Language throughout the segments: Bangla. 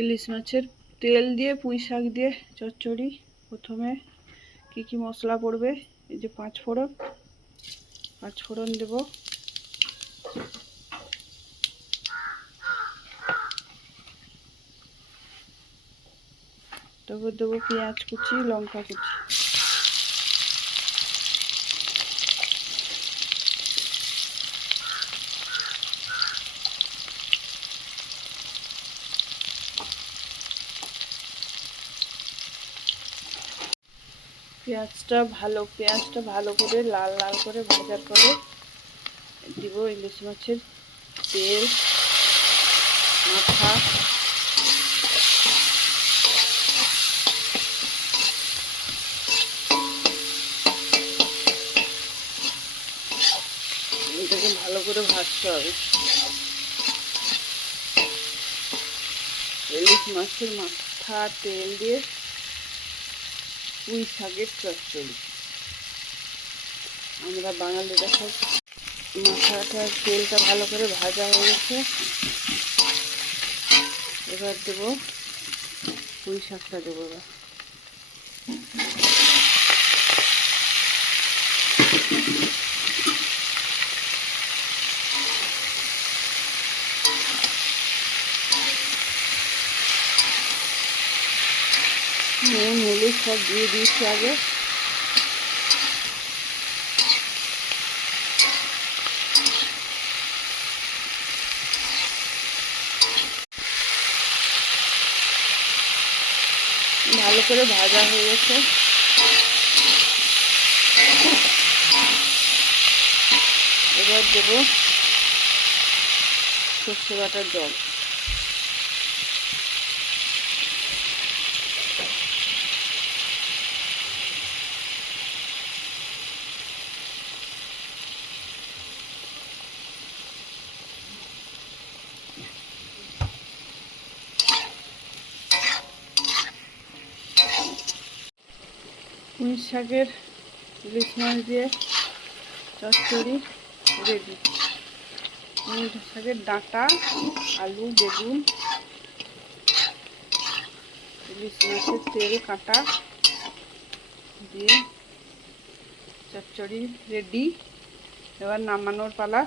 ইলিশ মাছের তেল দিয়ে, পুঁই শাক দিয়ে, চচ্চড়ি। প্রথমে কি কি মশলা পড়বে? এই যে পাঁচ ফোড়ন। পাঁচ ফোড়ন দেব। তারপর দেবো পেঁয়াজ কুচি, লঙ্কা কুচি। পেঁয়াজটা ভালো পেঁয়াজটা ভালো করে লাল লাল করে ভাজার পরে দিব ইলিশ মাছের তেল, মাথা। এটাকে ভালো করে ভাজতে হবে। ইলিশ মাছের মাথা তেল দিয়ে পুঁই শাকের চচ্চড়ি আমরা বাঙালিরা সব মাথাটা, তেলটা ভালো করে ভাজা হয়ে গেছে। এবার দেবো পুঁই শাকটা দেবো এবার। নুন হলুদ সব দিয়ে দিয়েছি আগে। ভালো করে ভাজা হয়ে গেছে। এবার দেবো সর্ষে বাটার জল। পুঁই শাকের ইলিশ মাছ দিয়ে চচ্চড়ি রেডি পুঁই শাকের ডাঁটা, আলু, বেগুন ইলিশ মাছের তেল, কাটা দিয়ে চচ্চড়ি রেডি এবার নামানোর পালা।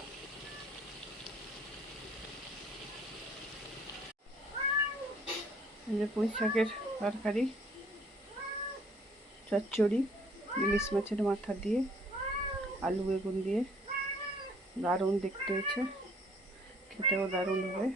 পুঁই শাকের তরকারি। চচ্চড়ি ইলিশ মাছের মাথা দিয়ে আলু বেগুন দিয়ে দারুণ দেখতে হয়েছে। খেতেও দারুণ হবে